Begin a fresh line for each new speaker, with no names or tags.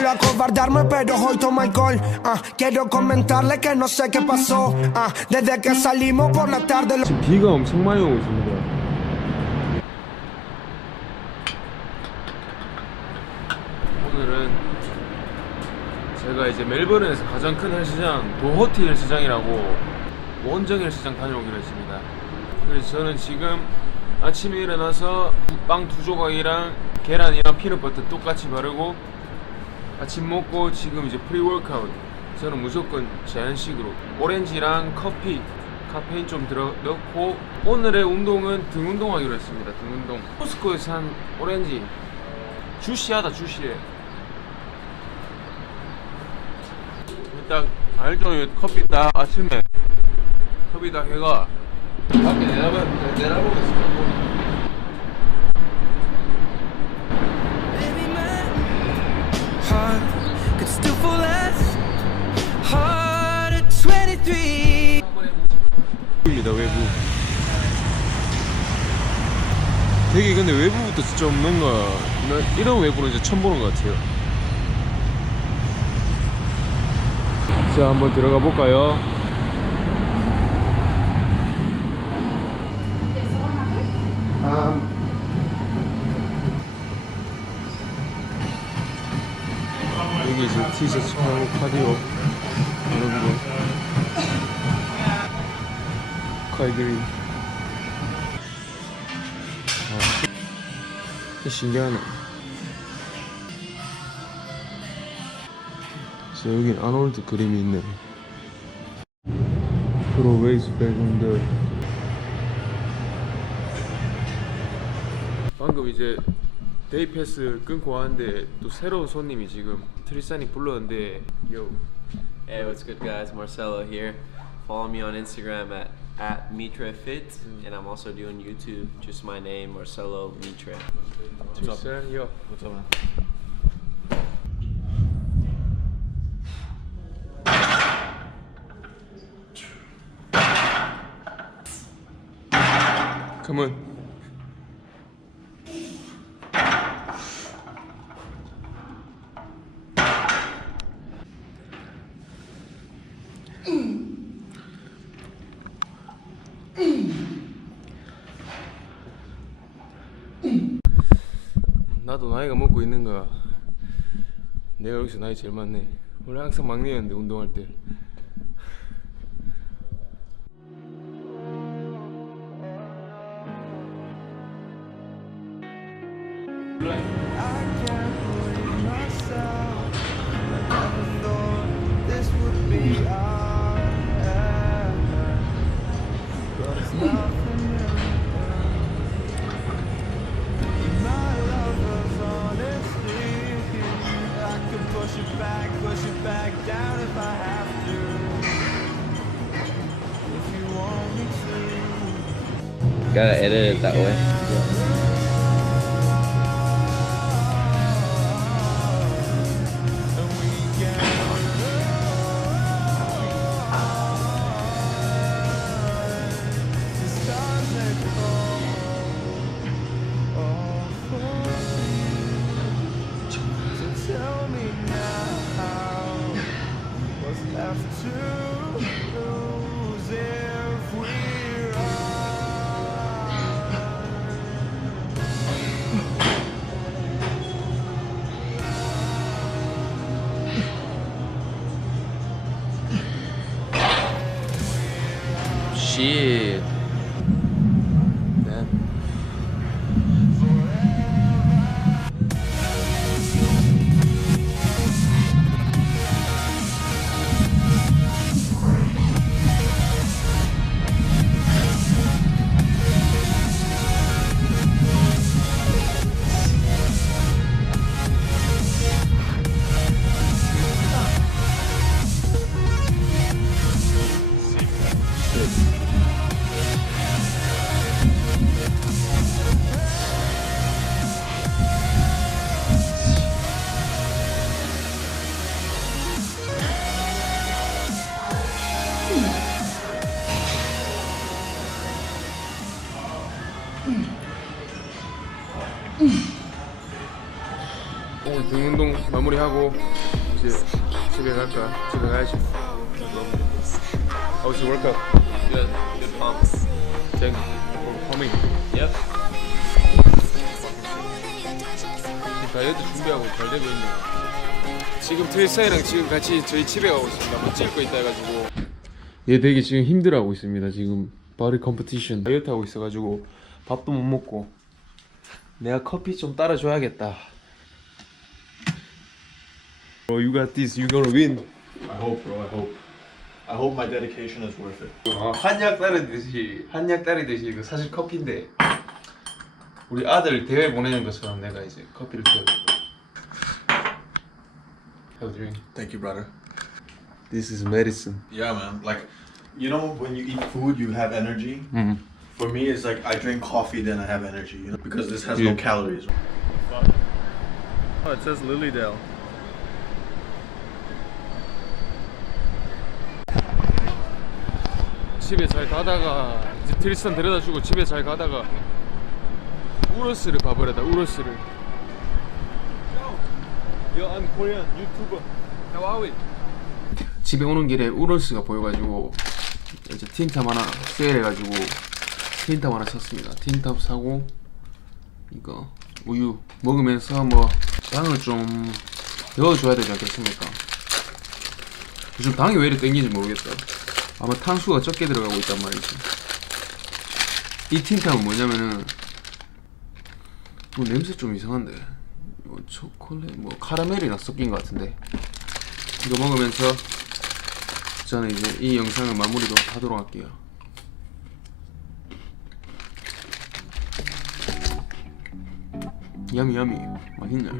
Suelo acobardarme, pero hoy tomo alcohol. Ah, quiero comentarle que no sé qué pasó. Ah, desde que salimos por la tarde. lo-
지금 비가 엄청 많이 오고 있습니다. 오늘은 제가 이제 멜버른에서 가장 큰 헬스장 도허티 헬스장이라고 원정 헬스장 다녀오기로 했습니다. 그래서 저는 지금 아침에 일어나서 빵 두 조각이랑 계란이랑 피넛버터 똑같이 바르고 아침 먹고 지금 이제 프리 월카웃. 저는 무조건 제한식으로 오렌지랑 커피 카페인 좀 들어 넣고 오늘의 운동은 등 운동하기로 했습니다. 등 운동. 코스코에서 산 오렌지. 주시하다 주시해. 딱 알죠? 이 커피 딱 아침에. 커피 딱 해가. 밖에 내다보, 내다보겠습니다
heart could still fall as hard at 23.
입니다 외부. 되게 근데 외부부터 진짜 뭔가 나 이런 외부는 이제 처음 보는 것 같아요. 자 한번 들어가 볼까요 여기 이제 티셔츠 팔고 카디오 이런 거. 카이그린. 아, 신기하네. 자 여긴 아놀드 그림이 있네. 프로 웨이스 백운드. 방금 이제 데이 패스 끊고 왔는데 또 새로운 손님이 지금 트리산이 불렀는데 요
Hey, what's good, guys? Marcelo here. Follow me on Instagram at, at Mitra Fit, and I'm also doing YouTube, just my name, Marcelo Mitra.
트리산 요
What's up, man?
컴온 나도 나이가 먹고 있는가 내가 여기서 나이 제일 많네. 원래 항상 막내였는데 운동할 때
Gotta edit it that way.
assistir 이제 등
운동 마무리하고 이제 집에 갈까? 집에 가야지. How's your workout?
Good. Good pump.
Thanks for coming.
Yep.
다이어트 준비하고 잘 되고 있네요. 지금 트레이사이랑 지금 같이 저희 집에 가고 있습니다. 못 찍을 거 있다 해가지고. 얘 되게 지금 힘들어하고 있습니다. 지금 바리 컴피티션 다이어트 하고 있어가지고 밥도 못 먹고 내가 커피 좀 따라줘야겠다. Bro, you got this. You gonna win.
I hope, bro. I hope. I hope my dedication is worth it.
어, 한약 따르듯이 한약 따르듯이 이거 사실 커피인데 우리 아들 대회 보내는 것처럼 내가 이제 커피를 태워. Have a drink.
Thank you, brother.
This is medicine.
Yeah, man. Like, you know, when you eat food, you have energy.
음.
For me, it's like I drink coffee, then I have energy. You know, because this has
Yeah.
no calories.
Oh, it says Lilydale.
집에 잘 가다가 이제 트리스탄 데려다 주고 집에 잘 가다가 우러스를 봐버렸다 우러스를 Yo, I'm Korean YouTuber How are we? 집에 오는 길에 우러스가 보여가지고 이제 틴탑 하나 세일해가지고 틴탑 하나 샀습니다 틴탑 사고 이거 우유 먹으면서 뭐 당을 좀 데워줘야 되지 않겠습니까? 요즘 당이 왜 이리 땡기는지 모르겠다 아마 탄수가 적게 들어가고 있단 말이지. 이 틴탑은 뭐냐면은 뭐 냄새 좀 이상한데. 이거 초콜릿 뭐 카라멜이랑 섞인 것 같은데. 이거 먹으면서 저는 이제 이 영상을 마무리도 하도록 할게요. 야미 야미 맛있네.